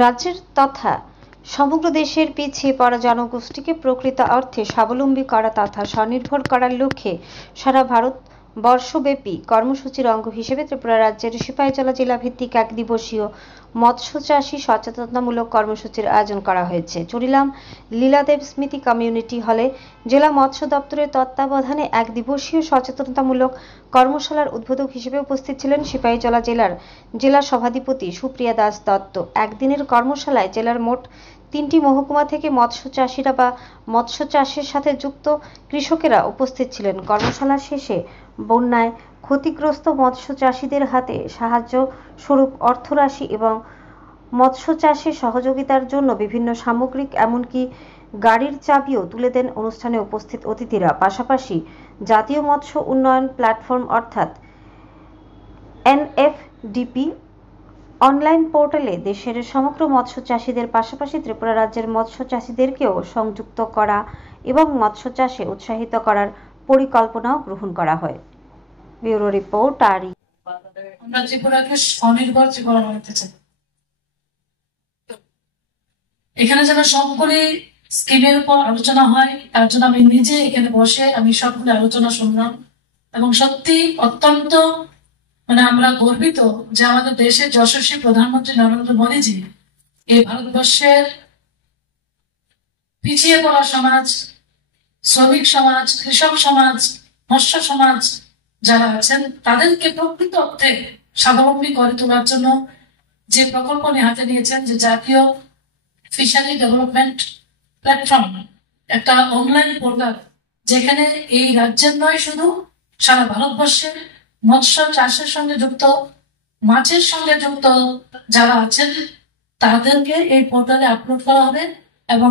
রাজ্যের তথা সমগ্র দেশের পিছিয়ে পড়া জনগোষ্ঠীকে প্রকৃত অর্থে স্বাবলম্বী করা তথা স্বনির্ভর করার লক্ষ্যে সারা ভারতবর্ষব্যাপী কর্মসূচির অঙ্গ হিসেবে ত্রিপুরা রাজ্যের সিপাহীজলা জেলা ভিত্তিক এক দিবসীয় মৎস্য চাষী সচেতনতামূলক কর্মসূচির আয়োজন করা হয়েছে। চুরিলাম লীলাদেব স্মৃতি কমিউনিটি হলে জেলা মৎস্য দপ্তরের তত্ত্বাবধানে এক দিবসীয় সচেতনতামূলক কর্মশালার উদ্বোধক হিসেবে উপস্থিত ছিলেন সিপাহীজলা জেলার জেলা সভাধিপতি সুপ্রিয়া দাস দত্ত। একদিনের কর্মশালায় জেলার মোট 3টি মহকুমা থেকে মৎস্য চাষীরা বা মৎস্য চাষের সাথে যুক্ত কৃষকেরা উপস্থিত ছিলেন। কর্মশালা শেষে বন্যায় ক্ষতিগ্রস্ত মৎস্য চাষীদের হাতে সাহায্য স্বরূপ অর্থরাশি এবং মৎস্য চাষে সহযোগিতার জন্য বিভিন্ন সামগ্রিক এমনকি গাড়ির চাবিও তুলে দেন অনুষ্ঠানে উপস্থিত অতিথিরা। পাশাপাশি জাতীয় মৎস্য উন্নয়ন প্ল্যাটফর্ম অর্থাৎ NFDP অনলাইন পোর্টালে দেশের সমগ্র মৎস্য চাষীদের পাশাপাশি ত্রিপুরা রাজ্যের মৎস্য চাষীদেরকেও সংযুক্ত করা এবং মৎস্য চাষে উৎসাহিত করার পরিকল্পনাও গ্রহণ করা হয়। ব্যুরো রিপোর্ট আরি। আমরা ত্রিপুরাকে স্বনির্ভর ত্রিপুরা বানাতে চাই। এখানে যেন সবগুলি স্কিমের উপর আলোচনা হয়, তার জন্য আমি নিজে এখানে বসে আমি সবগুলি আলোচনা শুনলাম এবং সত্যি অত্যন্ত আমরা গর্বিত যে আমাদের দেশের যশস্বী প্রধানমন্ত্রী নরেন্দ্র মোদীজি এই ভারতবর্ষের পিছিয়ে পড়া সমাজ, শ্রমিক সমাজ, কৃষক সমাজ, মৎস্য সমাজ যারা আছেন তাদেরকে প্রকৃত অর্থে স্বাবলম্বী করে তোলার জন্য যে প্রকল্প হাতে নিয়েছেন, যে জাতীয় ফিশারি ডেভেলপমেন্ট প্ল্যাটফর্ম, একটা অনলাইন পোর্টাল যেখানে এই রাজ্যের নয় শুধু সারা ভারতবর্ষের মৎস্য চাষের সঙ্গে যুক্ত, মাছের সঙ্গে যুক্ত যারা আছেন তাদেরকে এই পোর্টালে আপলোড করা হবে এবং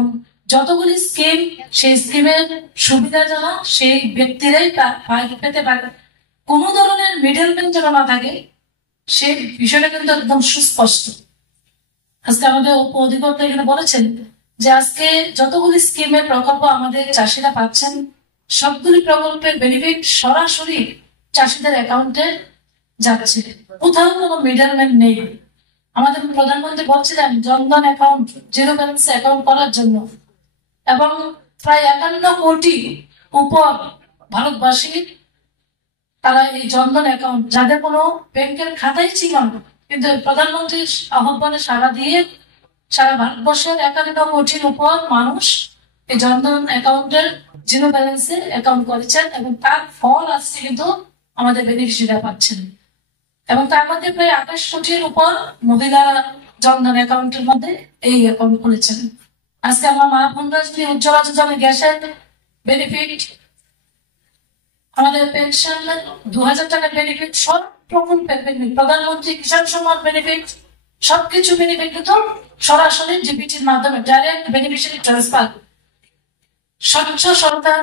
যতগুলি স্কিম, সেই স্কিমের সুবিধা যেন সেই ব্যক্তিরাই পেতে পারে, কোনো ধরনের মিডলম্যান যেন না থাকে, সেই বিষয়টা কিন্তু একদম সুস্পষ্ট। আজকে আমাদের উপ অধিকর্তা এখানে বলেছেন যে আজকে যতগুলি স্কিমের প্রকল্প আমাদের চাষিরা পাচ্ছেন সবগুলি প্রকল্পের বেনিফিট সরাসরি চাষিদের অ্যাকাউন্টে যাচ্ছে, কোথাও কোনো মিডলম্যান নেই। আমাদের প্রধানমন্ত্রী বলছিলেন Jan Dhan account, zero balance account করার জন্য, এবং প্রায় 51 কোটি উপর ভারতবাসী তারা এই জনধন অ্যাকাউন্ট, যাদের কোনো ব্যাংকের খাতাই ছিল না, কিন্তু প্রধানমন্ত্রীর আহ্বানে সাড়া দিয়ে সারা ভারতবর্ষের 51 কোটির উপর মানুষ এই জনধন অ্যাকাউন্টের জিরো ব্যালেন্সে অ্যাকাউন্ট করেছেন এবং তার ফল আসছে কিন্তু আমাদের বেনিফিশিয়ারিরা পাচ্ছেন। এবং তার মধ্যে প্রায় 28 কোটির উপর মহিলা জনধন অ্যাকাউন্টের মধ্যে এই অ্যাকাউন্ট খুলেছেন। আজকে আমার মা বোনরা যদি উজ্জ্বলা যোজনা গ্যাসের বেনিফিট, আমাদের পেনশন 2000 টাকার বেনিফিট, সব প্রকল্পের বেনিফিট, প্রধানমন্ত্রী কিষাণ সম্মান বেনিফিট, সবকিছু বেনিফিট কিন্তু সরাসরি জিপিটির মাধ্যমে ডাইরেক্ট বেনিফিশিয়ারি ট্রান্সফার, স্বচ্ছ সরকার